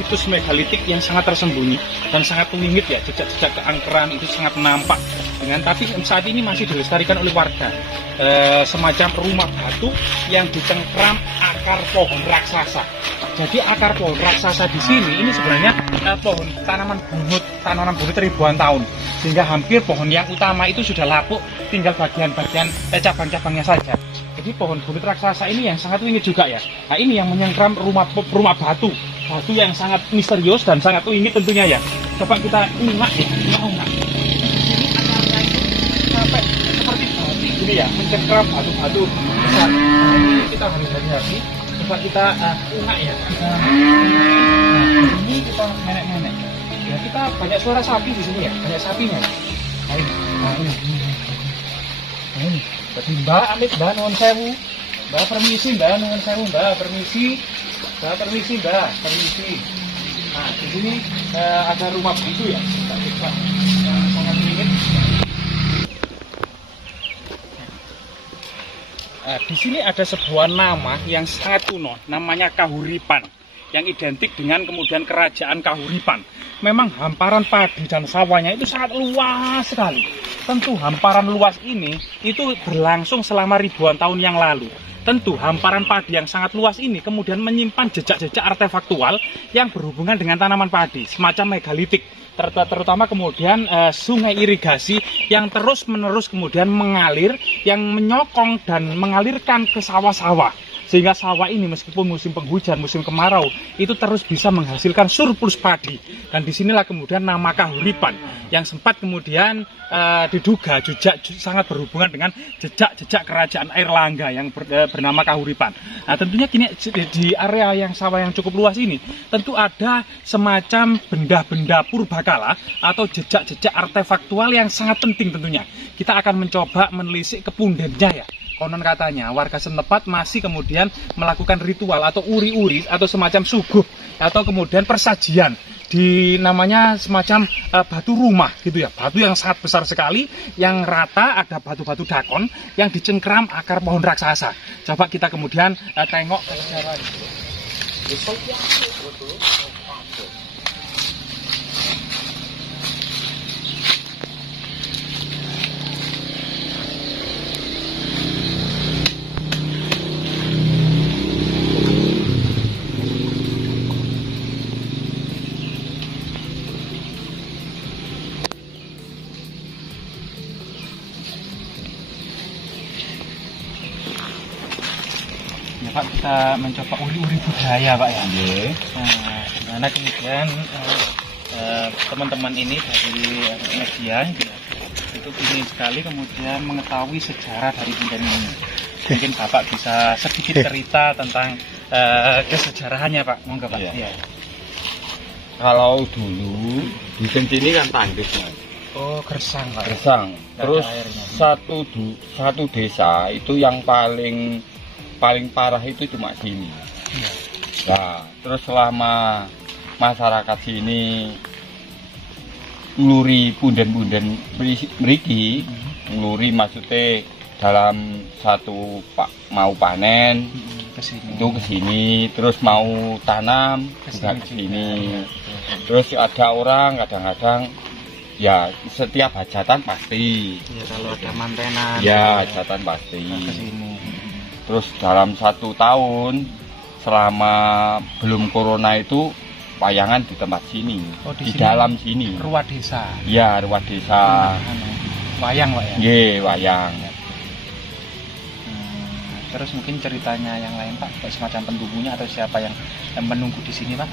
situs megalitik yang sangat tersembunyi dan sangat wingit ya, jejak-jejak keangkeran itu sangat nampak dengan, tapi saat ini masih dilestarikan oleh warga. Semacam rumah batu yang dicengkram akar pohon raksasa. Jadi akar pohon raksasa di sini ini sebenarnya pohon tanaman bunut ribuan tahun, sehingga hampir pohon yang utama itu sudah lapuk, tinggal bagian-bagian cabang-cabangnya saja. Jadi pohon bunut raksasa ini yang sangat wingit juga ya. Nah ini yang menyengkram rumah batu yang sangat misterius dan sangat wingit tentunya ya. Coba kita unggah ya, sampai seperti batu ini ya, mencengkram batu-batu besar. Nah, ini kita harus hati-hati. Coba kita unggah ya. Ini kita menek-menek. Ya kita banyak suara sapi di sini ya, banyak sapinya. Nah ini. Jadi Mbak amit Mbak nuwun sewu. Mbak permisi Mbak nuwun sewu Mbak permisi. Mbak permisi Mbak permisi. Nah di sini ada rumah begitu ya. Sangat dingin. Di sini ada sebuah nama yang sangat kuno, namanya Kahuripan, yang identik dengan kemudian kerajaan Kahuripan. Memang hamparan padi dan sawahnya itu sangat luas sekali. Tentu hamparan luas ini itu berlangsung selama ribuan tahun yang lalu. Tentu hamparan padi yang sangat luas ini kemudian menyimpan jejak-jejak artefaktual yang berhubungan dengan tanaman padi, semacam megalitik. Terutama kemudian sungai irigasi yang terus-menerus kemudian mengalir, yang menyokong dan mengalirkan ke sawah-sawah. Sehingga sawah ini meskipun musim penghujan, musim kemarau, itu terus bisa menghasilkan surplus padi. Dan disinilah kemudian nama Kahuripan, yang sempat kemudian diduga sangat berhubungan dengan jejak-jejak kerajaan Airlangga yang bernama Kahuripan. Nah tentunya kini di area yang sawah yang cukup luas ini, tentu ada semacam benda-benda purbakala atau jejak-jejak artefaktual yang sangat penting tentunya. Kita akan mencoba menelisik kepundennya ya. Konon katanya warga setempat masih kemudian melakukan ritual atau uri-uri atau semacam suguh atau kemudian persajian di namanya semacam batu rumah gitu ya, batu yang sangat besar sekali, yang rata, ada batu-batu dakon yang dicengkram akar pohon raksasa. Coba kita kemudian tengok ke sejarah itu. Ya Pak, kita mencoba uri-uri budaya Pak ya. Nah, dimana kemudian teman-teman ini dari media itu ingin sekali kemudian mengetahui sejarah dari punden ini. Mungkin Bapak bisa sedikit cerita tentang kesejarahannya Pak, monggo Pak. Ya. Kalau dulu di sini kan tandus Mas. Oh, gersang Pak. Gersang. Terus satu desa itu yang paling parah itu cuma sini. Nah, terus selama masyarakat sini ngluri punden-punden mriki, ngluri maksudnya dalam satu mau panen itu ke sini, terus mau tanam juga ke sini. Terus ada orang kadang-kadang ya setiap hajatan pasti. Ya kalau ada mantenan. Ya hajatan pasti. Ke sini. Terus dalam 1 tahun selama belum corona itu wayangan di tempat sini, di dalam sini. Ruwa desa. Ya ruwa desa. Wayang Pak ya. Iya wayang. Terus mungkin ceritanya yang lain Pak, semacam pendukungnya atau siapa yang menunggu di sini Pak?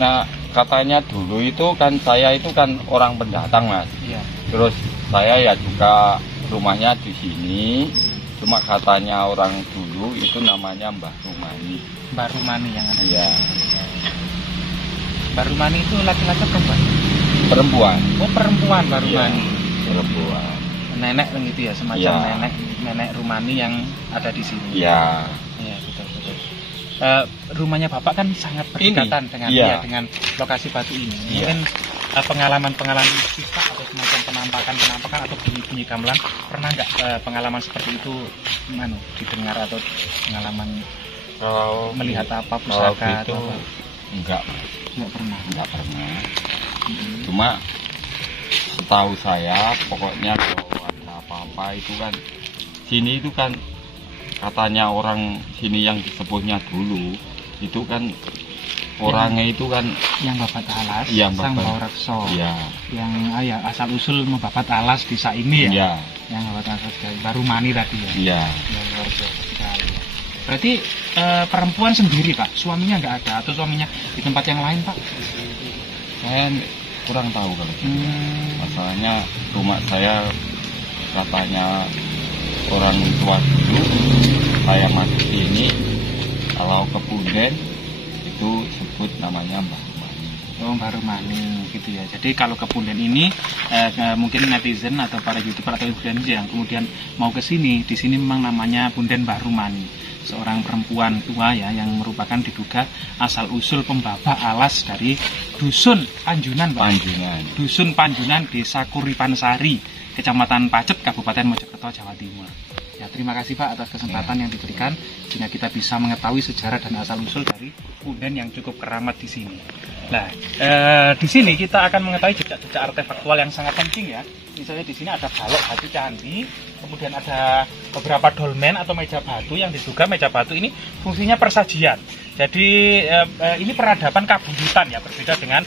Nah katanya dulu itu kan saya itu kan orang pendatang Mas. Iya. Terus saya ya juga rumahnya di sini. Cuma katanya orang dulu itu namanya Mbah Rumani. Mbah Rumani yang ada. Iya. Mbah Rumani itu laki-laki perempuan? Perempuan. Oh perempuan Mbah Rumani. Iya, perempuan. Nenek begitu ya, semacam nenek Rumani yang ada di sini. Iya. Iya betul. Rumahnya Bapak kan sangat berdekatan dengan lokasi batu ini. Mungkin pengalaman-pengalaman kisah atau semacam penampakan atau bunyi-bunyi gamelan, pernah nggak pengalaman seperti itu didengar atau pengalaman melihat apa pusaka gitu, atau apa? Enggak pernah. Cuma setahu saya pokoknya kalau ada apa-apa itu kan sini itu kan katanya orang sini yang disebutnya dulu itu kan orangnya itu kan yang babat alas, yang sang Baurekso, ya. yang asal usul membabat alas desa ini ya, yang babat alas baru mani tadi ya. Iya. Ya, luar biasa sekali. Berarti perempuan sendiri Pak, suaminya nggak ada atau suaminya di tempat yang lain Pak? Saya kurang tahu kalau masalahnya rumah saya katanya orang tua dulu saya masuk sini kalau ke Punden itu sebut namanya Mbah Rumani. Oh, Mbah Rumani gitu ya. Jadi kalau ke Punden ini mungkin netizen atau para YouTuber atau influencer yang kemudian mau ke sini, di sini memang namanya Punden Mbah Rumani. Seorang perempuan tua ya yang merupakan diduga asal usul pembabak alas dari Dusun Panjunan Pak. Dusun Panjunan, Desa Kuripansari, Kecamatan Pacet, Kabupaten Mojokerto, Jawa Timur. Ya, terima kasih Pak atas kesempatan yang diberikan sehingga kita bisa mengetahui sejarah dan asal usul dari Punden yang cukup keramat di sini. Nah, di sini kita akan mengetahui jejak-jejak artefaktual yang sangat penting ya. Misalnya di sini ada balok batu candi, kemudian ada beberapa dolmen atau meja batu yang diduga meja batu ini fungsinya persajian. Jadi ini peradaban Kabuyutan ya, berbeda dengan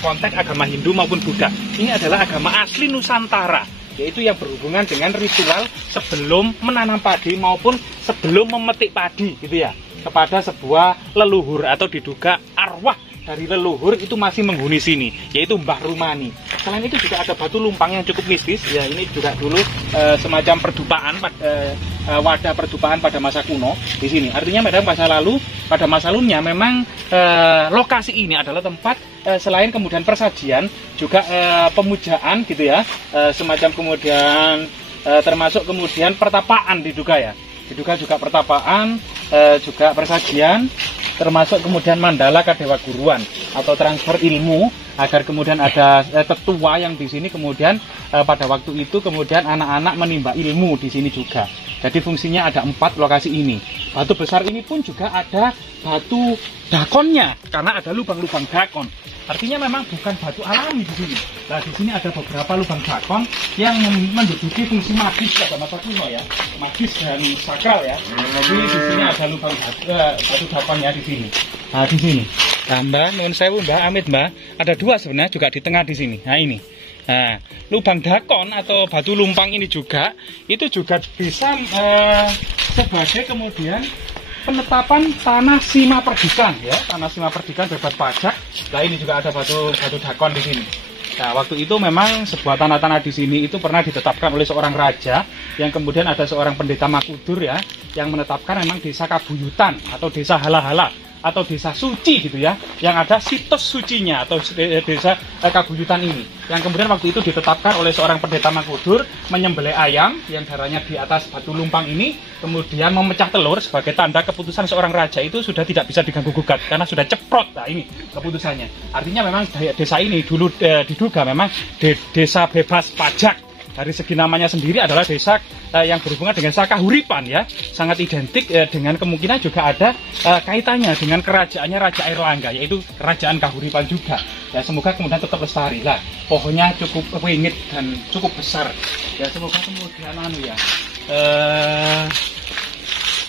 konteks agama Hindu maupun Buddha. Ini adalah agama asli Nusantara, yaitu yang berhubungan dengan ritual sebelum menanam padi maupun sebelum memetik padi gitu ya, kepada sebuah leluhur atau diduga arwah dari leluhur itu masih menghuni sini, yaitu Mbah Rumani. Selain itu juga ada batu lumpang yang cukup mistis ya, ini juga dulu semacam perdupaan, wadah perdupaan pada masa kuno di sini. Artinya pada masa lalunya memang lokasi ini adalah tempat selain kemudian persajian juga pemujaan gitu ya, semacam kemudian termasuk kemudian pertapaan diduga ya, diduga juga pertapaan, juga persajian, termasuk kemudian mandala kadewa guruan atau transfer ilmu agar kemudian ada tetua yang di sini kemudian pada waktu itu kemudian anak-anak menimba ilmu di sini juga. Jadi fungsinya ada 4 lokasi ini. Batu besar ini pun juga ada batu dakonnya karena ada lubang-lubang dakon. Artinya memang bukan batu alami di sini. Nah, di sini ada beberapa lubang dakon yang menduduki fungsi magis pada masa kuno ya, magis dan sakral ya. Jadi di sini ada lubang batu dakonnya di sini. Nah, di sini. Nah, Mbak, nuwun sewu Mbak, amit Mbak, ada 2 sebenarnya juga di tengah di sini. Nah, ini. Nah, lubang dakon atau batu lumpang ini juga itu juga bisa sebagai kemudian penetapan tanah Sima Perdikan ya, tanah Sima Perdikan bebas pajak. Nah, ini juga ada batu dakon di sini. Nah, waktu itu memang sebuah tanah-tanah di sini itu pernah ditetapkan oleh seorang raja yang kemudian ada seorang pendeta Makudur ya yang menetapkan memang desa Kabuyutan atau desa Hala-Hala atau desa suci gitu ya, yang ada situs sucinya atau desa Kabuyutan ini, yang kemudian waktu itu ditetapkan oleh seorang pendeta Makudur menyembelih ayam yang darahnya di atas batu lumpang ini, kemudian memecah telur sebagai tanda keputusan seorang raja itu sudah tidak bisa diganggu gugat karena sudah ceprot. Nah, ini keputusannya. Artinya memang desa ini dulu diduga memang desa bebas pajak. Dari segi namanya sendiri adalah desa yang berhubungan dengan Sakahuripan ya, sangat identik dengan kemungkinan juga ada kaitannya dengan kerajaannya Raja Airlangga, yaitu kerajaan Kahuripan juga. Ya, semoga kemudian tetap lestari lah. Pohonnya cukup wingit dan cukup besar. Ya, semoga kemudian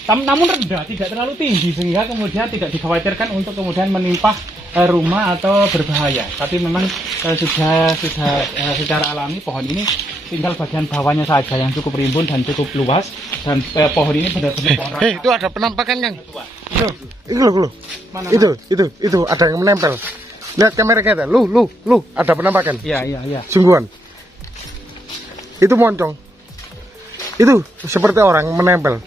namun rendah, tidak terlalu tinggi sehingga kemudian tidak dikhawatirkan untuk kemudian menimpa rumah atau berbahaya. Tapi memang sudah secara alami pohon ini tinggal bagian bawahnya saja yang cukup rimbun dan cukup luas, dan pohon ini benar-benar pohon rata. Itu ada penampakan Kang. Itu loh. Itu ada yang menempel. Lihat kamera kita. Lu ada penampakan. Iya. Sungguhan. Itu moncong. Itu seperti orang menempel.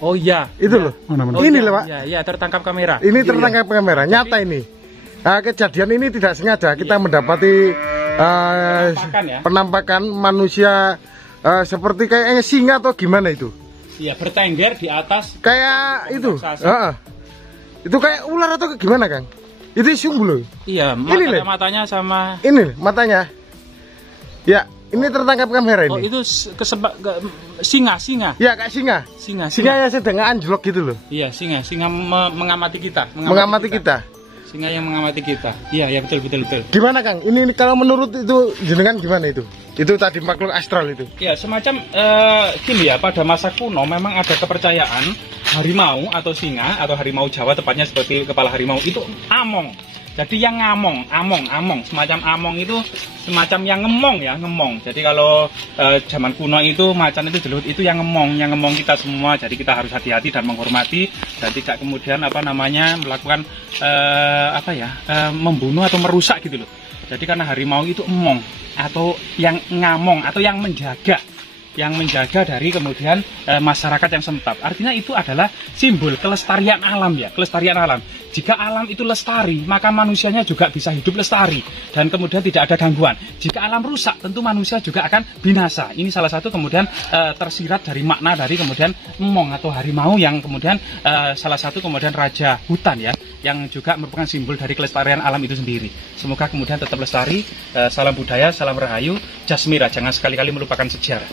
Oh iya. Itu loh. Ini loh Pak. Iya, tertangkap kamera. Ini tertangkap kamera, nyata ini. Nah, kejadian ini tidak sengaja kita mendapati penampakan manusia seperti kayak singa atau gimana itu? Iya, bertengger di atas. Kayak itu. Itu kayak ular atau gimana Kang? Itu sungguh loh. Iya, matanya sama. Ini matanya. Ya. Ini tertangkap kamera ini. Oh, itu singa. Ya, kayak singa. Singa yang sedang anjlok gitu loh. Iya, singa mengamati kita. Mengamati kita. Singa yang mengamati kita. Iya, ya betul. Gimana Kang? Ini kalau menurut itu jenengan gimana itu? Itu tadi makhluk astral itu. Ya, semacam gini ya, pada masa kuno memang ada kepercayaan harimau atau singa atau harimau Jawa tepatnya seperti kepala harimau itu among. Jadi yang among, semacam among itu semacam yang ngemong. Jadi kalau zaman kuno itu macan itu jelut itu yang ngemong kita semua. Jadi kita harus hati-hati dan menghormati dan tidak kemudian melakukan membunuh atau merusak gitu loh. Jadi karena harimau itu emong atau yang ngamong atau yang menjaga dari kemudian masyarakat yang sempap. Artinya itu adalah simbol kelestarian alam ya, kelestarian alam. Jika alam itu lestari, maka manusianya juga bisa hidup lestari dan kemudian tidak ada gangguan. Jika alam rusak, tentu manusia juga akan binasa. Ini salah satu kemudian tersirat dari makna dari kemudian emong atau harimau yang kemudian salah satu kemudian raja hutan ya, yang juga merupakan simbol dari kelestarian alam itu sendiri. Semoga kemudian tetap lestari. Salam budaya, salam rahayu, Jasmira, jangan sekali-kali melupakan sejarah.